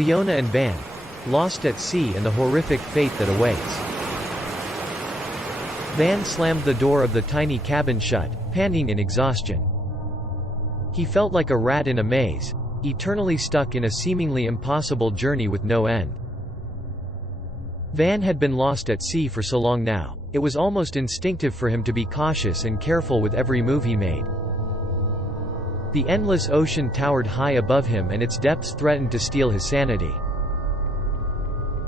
Leona and Van, lost at sea and the horrific fate that awaits. Van slammed the door of the tiny cabin shut, panting in exhaustion. He felt like a rat in a maze, eternally stuck in a seemingly impossible journey with no end. Van had been lost at sea for so long now, it was almost instinctive for him to be cautious and careful with every move he made. The endless ocean towered high above him and its depths threatened to steal his sanity.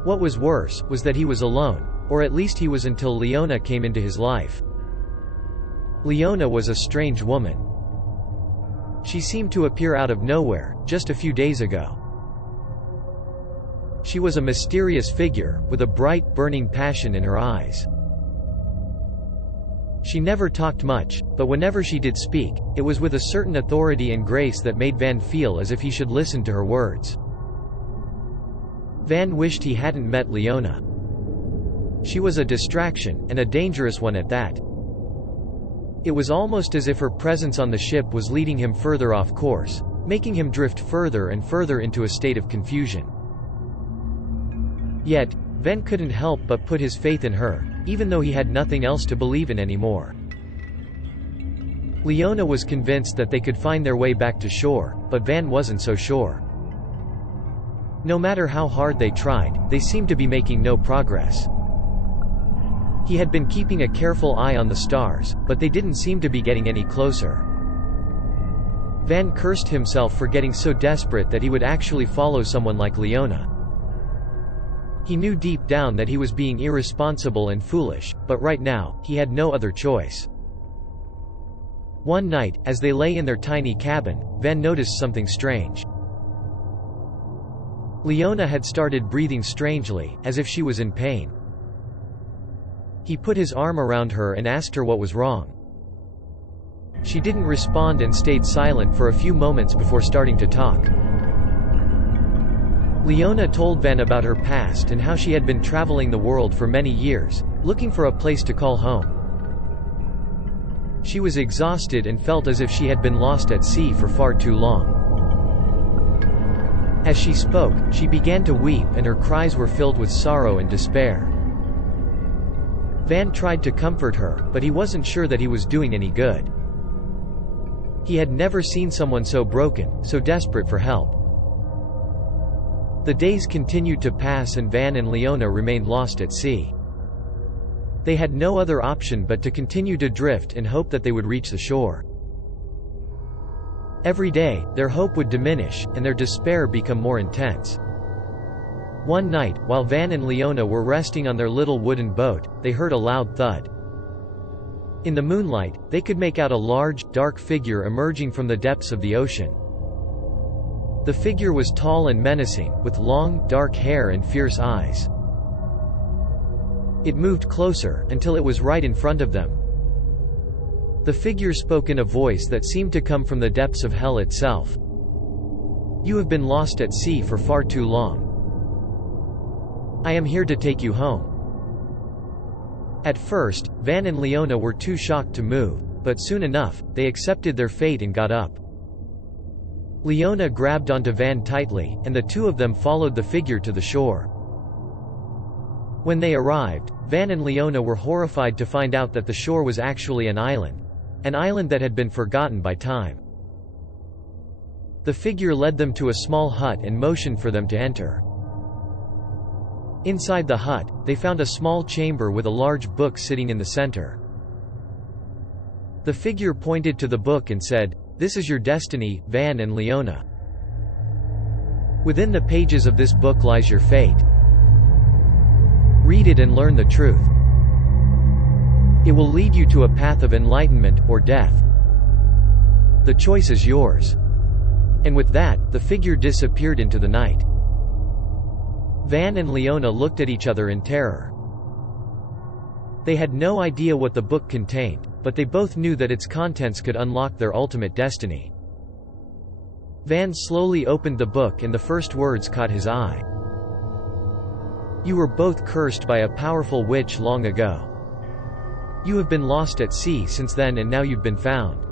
What was worse, was that he was alone, or at least he was until Leona came into his life. Leona was a strange woman. She seemed to appear out of nowhere, just a few days ago. She was a mysterious figure, with a bright, burning passion in her eyes. She never talked much, but whenever she did speak, it was with a certain authority and grace that made Van feel as if he should listen to her words. Van wished he hadn't met Leona. She was a distraction, and a dangerous one at that. It was almost as if her presence on the ship was leading him further off course, making him drift further and further into a state of confusion. Yet, Van couldn't help but put his faith in her, even though he had nothing else to believe in anymore. Leona was convinced that they could find their way back to shore, but Van wasn't so sure. No matter how hard they tried, they seemed to be making no progress. He had been keeping a careful eye on the stars, but they didn't seem to be getting any closer. Van cursed himself for getting so desperate that he would actually follow someone like Leona. He knew deep down that he was being irresponsible and foolish, but right now, he had no other choice. One night, as they lay in their tiny cabin, Van noticed something strange. Leona had started breathing strangely, as if she was in pain. He put his arm around her and asked her what was wrong. She didn't respond and stayed silent for a few moments before starting to talk. Leona told Van about her past and how she had been traveling the world for many years, looking for a place to call home. She was exhausted and felt as if she had been lost at sea for far too long. As she spoke, she began to weep and her cries were filled with sorrow and despair. Van tried to comfort her, but he wasn't sure that he was doing any good. He had never seen someone so broken, so desperate for help. The days continued to pass and Van and Leona remained lost at sea. They had no other option but to continue to drift and hope that they would reach the shore. Every day, their hope would diminish, and their despair become more intense. One night, while Van and Leona were resting on their little wooden boat, they heard a loud thud. In the moonlight, they could make out a large, dark figure emerging from the depths of the ocean. The figure was tall and menacing, with long, dark hair and fierce eyes. It moved closer, until it was right in front of them. The figure spoke in a voice that seemed to come from the depths of hell itself. "You have been lost at sea for far too long. I am here to take you home." At first, Van and Leona were too shocked to move, but soon enough, they accepted their fate and got up. Leona grabbed onto Van tightly, and the two of them followed the figure to the shore. When they arrived, Van and Leona were horrified to find out that the shore was actually an island that had been forgotten by time. The figure led them to a small hut and motioned for them to enter. Inside the hut, they found a small chamber with a large book sitting in the center. The figure pointed to the book and said, "This is your destiny, Van and Leona. Within the pages of this book lies your fate. Read it and learn the truth. It will lead you to a path of enlightenment, or death. The choice is yours." And with that, the figure disappeared into the night. Van and Leona looked at each other in terror. They had no idea what the book contained, but they both knew that its contents could unlock their ultimate destiny. Van slowly opened the book and the first words caught his eye. "You were both cursed by a powerful witch long ago. You have been lost at sea since then and now you've been found.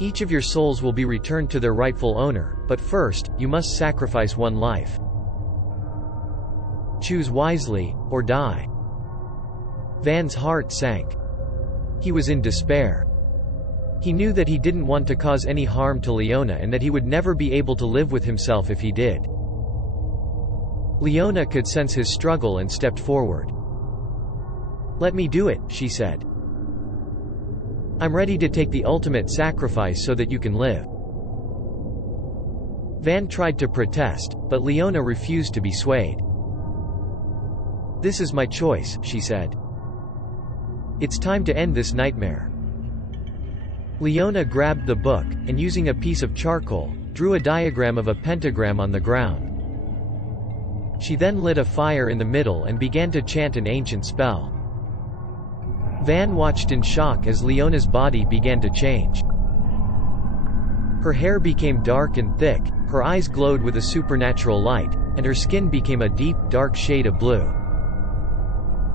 Each of your souls will be returned to their rightful owner, but first, you must sacrifice one life. Choose wisely, or die." Van's heart sank. He was in despair. He knew that he didn't want to cause any harm to Leona and that he would never be able to live with himself if he did. Leona could sense his struggle and stepped forward. "Let me do it," she said. "I'm ready to take the ultimate sacrifice so that you can live." Van tried to protest, but Leona refused to be swayed. "This is my choice," she said. "It's time to end this nightmare." Leona grabbed the book, and using a piece of charcoal, drew a diagram of a pentagram on the ground. She then lit a fire in the middle and began to chant an ancient spell. Van watched in shock as Leona's body began to change. Her hair became dark and thick, her eyes glowed with a supernatural light, and her skin became a deep, dark shade of blue.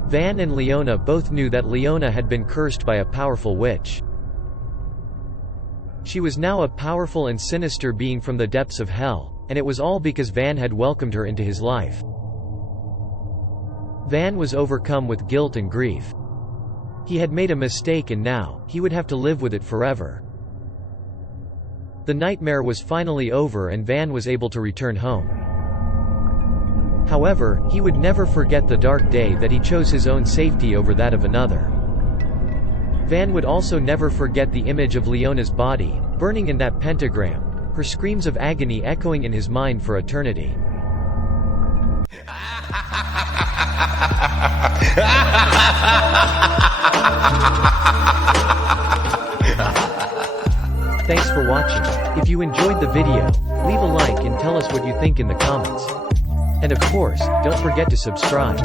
Van and Leona both knew that Leona had been cursed by a powerful witch. She was now a powerful and sinister being from the depths of hell, and it was all because Van had welcomed her into his life. Van was overcome with guilt and grief. He had made a mistake and now, he would have to live with it forever. The nightmare was finally over and Van was able to return home. However, he would never forget the dark day that he chose his own safety over that of another. Van would also never forget the image of Leona's body, burning in that pentagram, her screams of agony echoing in his mind for eternity. Thanks for watching. If you enjoyed the video, leave a like and tell us what you think in the comments. And of course, don't forget to subscribe.